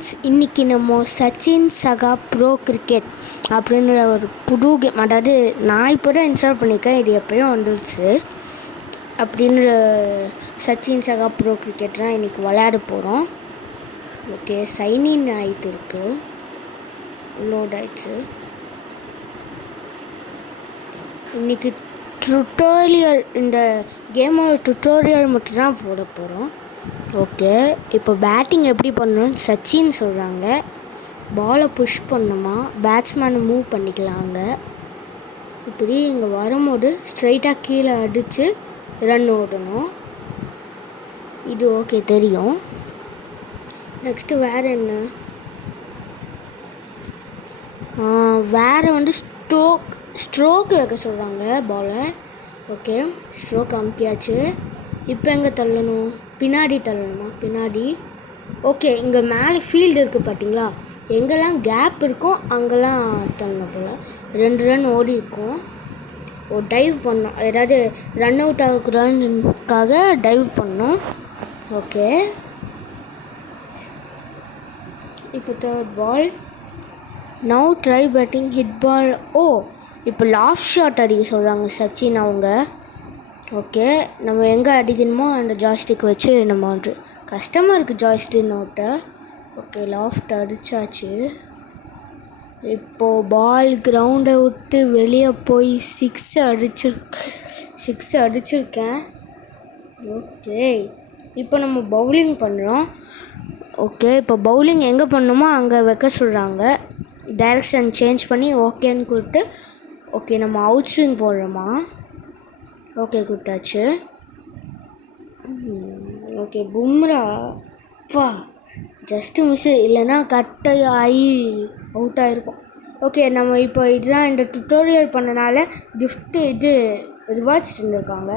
Friends, இன்றைக்கி நம்ம சச்சின் சகா ப்ரோ கிரிக்கெட் அப்படின்ற ஒரு புது கேம், அதாவது நான் இப்போ தான் இன்ஸ்டால் பண்ணியிருக்கேன், இது எப்போயும் வந்துருச்சு. அப்படின்ற சச்சின் சகா ப்ரோ கிரிக்கெட் தான் இன்றைக்கி விளையாட போகிறோம். ஓகே, சைன்இன் ஆகிட்டு இருக்கு, லோட் ஆயிடுச்சு. இன்றைக்கி டுட்டோரியல், இந்த கேமோட டுட்டோரியல் மட்டும்தான் போட போகிறோம். ஓகே, இப்போ பேட்டிங் எப்படி பண்ணணும்னு சச்சின் சொல்கிறாங்க. பாலை புஷ் பண்ணணுமா, பேட்ஸ்மேனை மூவ் பண்ணிக்கலாங்க. இப்படி இங்கே வரும்போது ஸ்ட்ரைட்டாக கீழே அடித்து ரன் ஓடணும். இது ஓகே தெரியும். நெக்ஸ்ட்டு வேறு என்ன, வேறு வந்து ஸ்ட்ரோக் வைக்க சொல்கிறாங்க பாலை. ஓகே, ஸ்ட்ரோக் அமுக்கியாச்சு. இப்போ எங்கே தள்ளணும், பின்னாடி தள்ளணுமா, பின்னாடி. ஓகே, இங்கே மேலே ஃபீல்டு இருக்குது பார்த்தீங்களா, எங்கெல்லாம் கேப் இருக்கோ அங்கெல்லாம் தள்ளணும் போல். 2 ரன் ஓடி இருக்கும். டைவ் பண்ணோம், ஏதாவது ரன் அவுட் ஆகக்கூடாதுக்காக டைவ் பண்ணோம். ஓகே, இப்போ third ball. Now try batting hit ball. இப்போ லாஃப் ஷாட் அடிக்க சொல்கிறாங்க சச்சின் அவங்க. ஓகே, நம்ம எங்கே அடிக்கணுமோ அந்த ஜாய்ஸ்டிக் வச்சு நம்ம வந்து கஷ்டமாக இருக்குது ஜாய்ஸ்டிக் நோட்டை. ஓகே, லாஃப்ட் அடித்தாச்சு. இப்போது பால் கிரவுண்டை விட்டு வெளியே போய் சிக்ஸ் அடிச்சிருக்கேன். ஓகே, இப்போ நம்ம பவுலிங் பண்ணுறோம். ஓகே, இப்போ பவுலிங் எங்கே பண்ணணுமோ அங்கே வைக்க சொல்கிறாங்க. டைரக்ஷன் சேஞ்ச் பண்ணி ஓகேன்னு கொடுத்து, ஓகே நம்ம அவுட் ஸ்விங் போடுறோமா. ஓகே, கொடுத்தாச்சு. ஓகே, பும்ரா ஜஸ்ட்டு மிஸ்ஸு, இல்லைன்னா கட்டாகி ஆகி அவுட் ஆகிருக்கும். ஓகே, நம்ம இப்போ இதுதான் இந்த டுட்டோரியல் பண்ணனால கிஃப்ட்டு இது ரிவார்ட்ஸ் இருந்திருக்காங்க.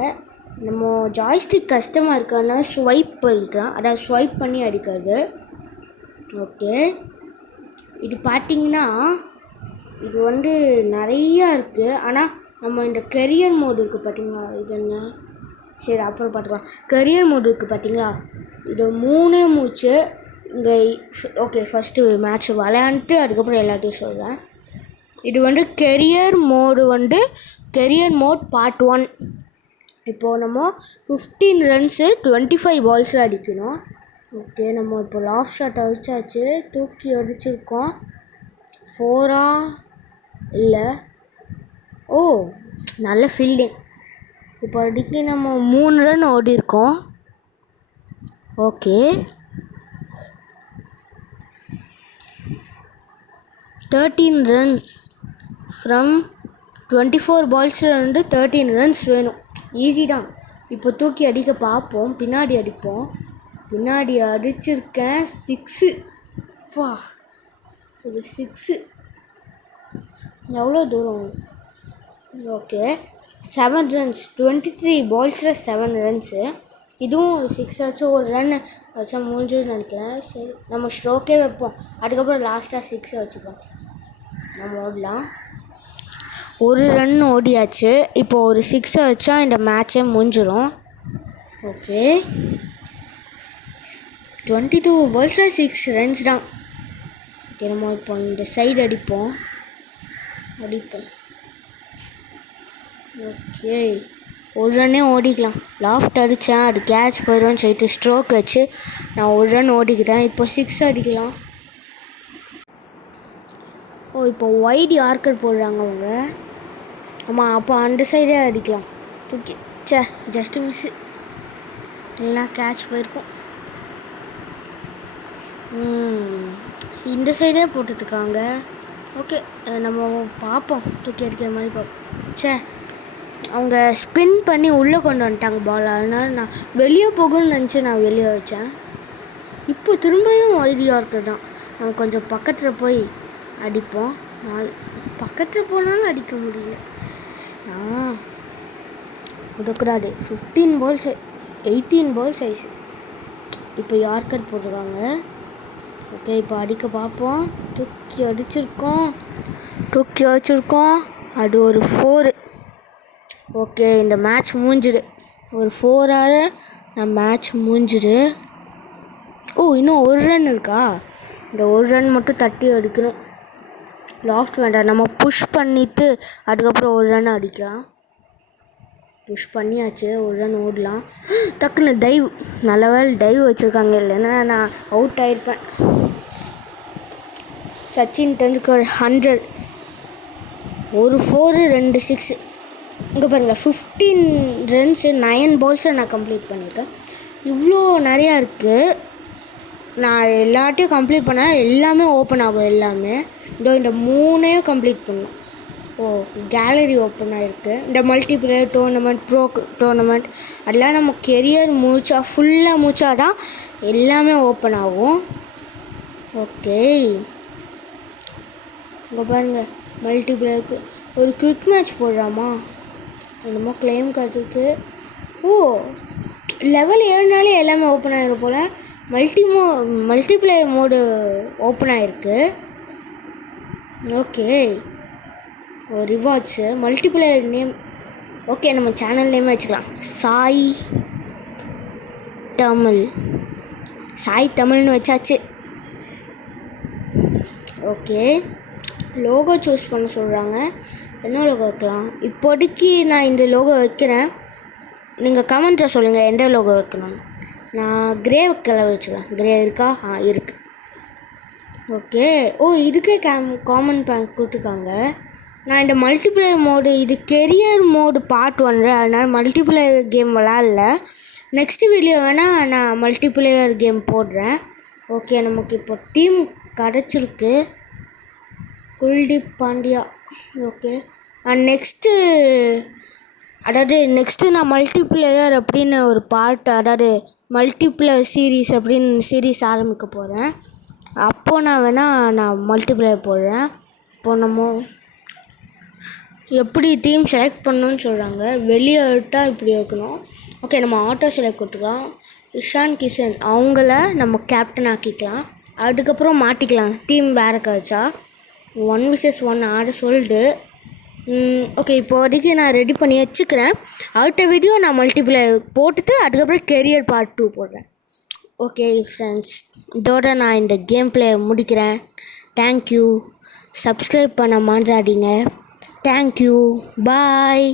நம்ம ஜாய்ஸ்டிக் கஷ்டமாக இருக்கன்னா ஸ்வைப் பண்ணிக்கலாம், அதாவது ஸ்வைப் பண்ணி அடிக்கிறது. ஓகே, இது பார்த்திங்கன்னா இது வந்து நிறையா இருக்குது. ஆனால் நம்ம இந்த கெரியர் மோடு இருக்குது பார்த்தீங்களா, இது என்ன, சரி அப்புறம் பார்த்துக்கலாம். கெரியர் மோடு இருக்குது பார்த்தீங்களா, இது 3 மூச்சு இங்கே. ஓகே, ஃபஸ்ட்டு மேட்ச் விளையாண்டுட்டு அதுக்கப்புறம் எல்லாத்தையும் சொல்கிறேன். இது வந்து கெரியர் மோட் பார்ட் 1. இப்போது நம்ம 15 ரன்ஸு 25 பால்ஸில் அடிக்கணும். ஓகே, நம்ம இப்போ லாஃப் ஷாட் அடிச்சாச்சு, தூக்கி அடிச்சிருக்கோம். 4ஆ இல்லை, நல்ல ஃபீல்டிங். இப்போ அடிக்கி நம்ம 3 ரன் ஓடிருக்கோம். ஓகே, 13 ரன்ஸ் ஃப்ரம் 24 பால்ஸில் வந்து 13 ரன்ஸ் வேணும். ஈஸி தான். இப்போ தூக்கி அடிக்க பார்ப்போம், பின்னாடி அடிப்போம். பின்னாடி அடிச்சிருக்கேன், 6. ஒரு 6 எவ்வளோ தூரம். Okay, 7 runs 23 பால்ஸில் 7 runs. இதுவும் ஒரு 6 ஆச்சு, ஒரு ரன் வச்சா முடிஞ்சுன்னு நினைக்கிறேன். சரி, நம்ம ஸ்ட்ரோக்கே வைப்போம், அதுக்கப்புறம் லாஸ்ட்டாக 6 வச்சுப்போம். நம்ம ஓடலாம். ஒரு ரன் ஓடியாச்சு. இப்போது ஒரு 6 வச்சா இந்த மேட்சே முடிஞ்சிடும். ஓகே, 22 பால்ஸில் 6 ரன்ஸ் தான். ஓகே, நம்ம இப்போ இந்த சைடு அடிப்போம். ஓகே, ஒரு ரன்னே ஓடிக்கலாம். லாஃப்ட் அடித்தேன், அது கேட்ச் போயிடும்னு சொல்லிட்டு ஸ்ட்ரோக் வச்சு நான் ஒரு ரன் ஓடிக்கிறேன். இப்போ 6 அடிக்கலாம். இப்போ ஒயிட் யார்க்கர் போடுறாங்க அவங்க. ஆமாம், அப்போ அந்த சைடே அடிக்கலாம். தூக்கி ஜஸ்ட்டு மிஸ்ஸு, எல்லாம் கேட்ச் போயிருக்கும். இந்த சைடே போட்டுட்ருக்காங்க. ஓகே, நம்ம பார்ப்போம், தூக்கி அடிக்கிற மாதிரி பார்ப்போம். அவங்க ஸ்பின் பண்ணி உள்ளே கொண்டு வந்துட்டாங்க பால், அதனால் நான் வெளியே போகணும்னு நினச்சி நான் வெளியே வச்சேன். இப்போ திரும்பியும் ஒயிட் யார்க்கர் தான். நம்ம கொஞ்சம் பக்கத்தில் போய் அடிப்போம். பக்கத்தில் போனாலும் அடிக்க முடியல. கொடுக்கூடாது. 15 பால்ஸ் 18 பால் சைஸு. இப்போ யார்க்கர் போட்டிருக்காங்க. ஓகே, இப்போ அடிக்க பார்ப்போம். தூக்கி வச்சுருக்கோம். அது ஒரு 4. ஓகே, இந்த மேட்ச் மூஞ்சிடு. ஒரு 4ஆல் நான் மேட்ச் மூஞ்சிடு. இன்னும் ஒரு ரன் இருக்கா. இந்த ஒரு ரன் மட்டும் தட்டி அடிக்கணும். லாஃப்ட் வேண்டாம், நம்ம புஷ் பண்ணிவிட்டு அதுக்கப்புறம் ஒரு ரன் அடிக்கலாம். புஷ் பண்ணியாச்சு, ஒரு ரன் ஓடலாம். டக்குன்னு டைவ், நல்ல வேலை டைவ் வச்சுருக்காங்க, இல்லைன்னா நான் அவுட் ஆகிருப்பேன். சச்சின் டெண்டுல்கர் 100, ஒரு 4 2 6. இங்கே பாருங்கள், 15 ரன்ஸு 9 பால்ஸை நான் கம்ப்ளீட் பண்ணியிருக்கேன். இவ்வளோ நிறையா இருக்குது. நான் எல்லாத்தையும் கம்ப்ளீட் பண்ணால் எல்லாமே ஓப்பன் ஆகும். எல்லாமே இந்த 3 கம்ப்ளீட் பண்ணேன். கேலரி ஓப்பன் ஆகிருக்கு. இந்த மல்டிப்ளேயர் டோர்னமெண்ட், ப்ரோ டோர்னமெண்ட், அதெல்லாம் நம்ம கெரியர் ஃபுல்லாக மூச்சா தான் எல்லாமே ஓப்பன் ஆகும். ஓகே, இங்கே பாருங்கள், மல்டிப்ளேயருக்கு ஒரு குவிக் மேட்ச் போடுறாமா, என்னமோ கிளைம் கார்டுக்கு. லெவல் 7 எல்லாமே ஓப்பன் ஆகிரும் போல். மல்டிப்ளேயர் மோடு ஓப்பன் ஆகிருக்கு. ஓகே, ஒரு ரிவார்ட்ஸு, மல்டிப்ளேயர் நேம். ஓகே, நம்ம சேனல் நேமே வச்சுக்கலாம், சாய் தமிழ்னு வச்சாச்சு. ஓகே, லோகோ சூஸ் பண்ண சொல்கிறாங்க. என்ன லோகோ வைக்கலாம்? இப்போதைக்கு நான் இந்த லோகோ வைக்கிறேன். நீங்கள் கமெண்ட்டில் சொல்லுங்கள் எந்த லோகோ வைக்கணும். நான் கிரே கலர் வச்சுக்கலாம். கிரே இருக்கா? இருக்குது. ஓகே, இதுக்கே காமன் பேங்க் கொடுத்துருக்காங்க. நான் இந்த மல்டிப்ளேயர் மோடு, இது கெரியர் மோடு பார்ட் 1, அதனால் மல்டிப்ளேயர் கேம் விளாட்ல. நெக்ஸ்ட் வீடியோ வேணால் நான் மல்டிப்ளேயர் கேம் போடுறேன். ஓகே, நமக்கு இப்போ டீம் கிடச்சிருக்கு, குல்தீப் பாண்டியா. ஓகே, நெக்ஸ்ட்டு நான் மல்டிப்ளேயர் அப்படின்னு ஒரு பார்ட், அதாவது மல்டிப்ளேயர் சீரீஸ் அப்படின்னு சீரீஸ் ஆரம்பிக்க போகிறேன். அப்போது நான் மல்டிப்ளேயர் போடுறேன். இப்போ நம்ம எப்படி டீம் செலக்ட் பண்ணணும்னு சொல்கிறாங்க. வெளியே விட்டால் இப்படி வைக்கணும். ஓகே, நம்ம ஆட்டோ செலக்ட் கொடுத்துக்கலாம். இஷான் கிஷன் அவங்கள நம்ம கேப்டன் ஆக்கிக்கலாம். அதுக்கப்புறம் மாட்டிக்கலாம் டீம் வேறு கழிச்சா. 1 vs 1 ஆட சொல்லிட்டு. ஓகே, இப்போ வரைக்கும் நான் ரெடி பண்ணி வச்சுக்கிறேன். அடுத்த வீடியோ நான் மல்டிப்ளேயர் போட்டுட்டு அதுக்கப்புறம் கெரியர் பார்ட் 2 போடுறேன். ஓகே ஃப்ரெண்ட்ஸ், இதோட நான் இந்த கேம் பிளே முடிக்கிறேன். தேங்க்யூ. சப்ஸ்கிரைப் பண்ண மறந்துடாதீங்க. தேங்க்யூ. பாய்.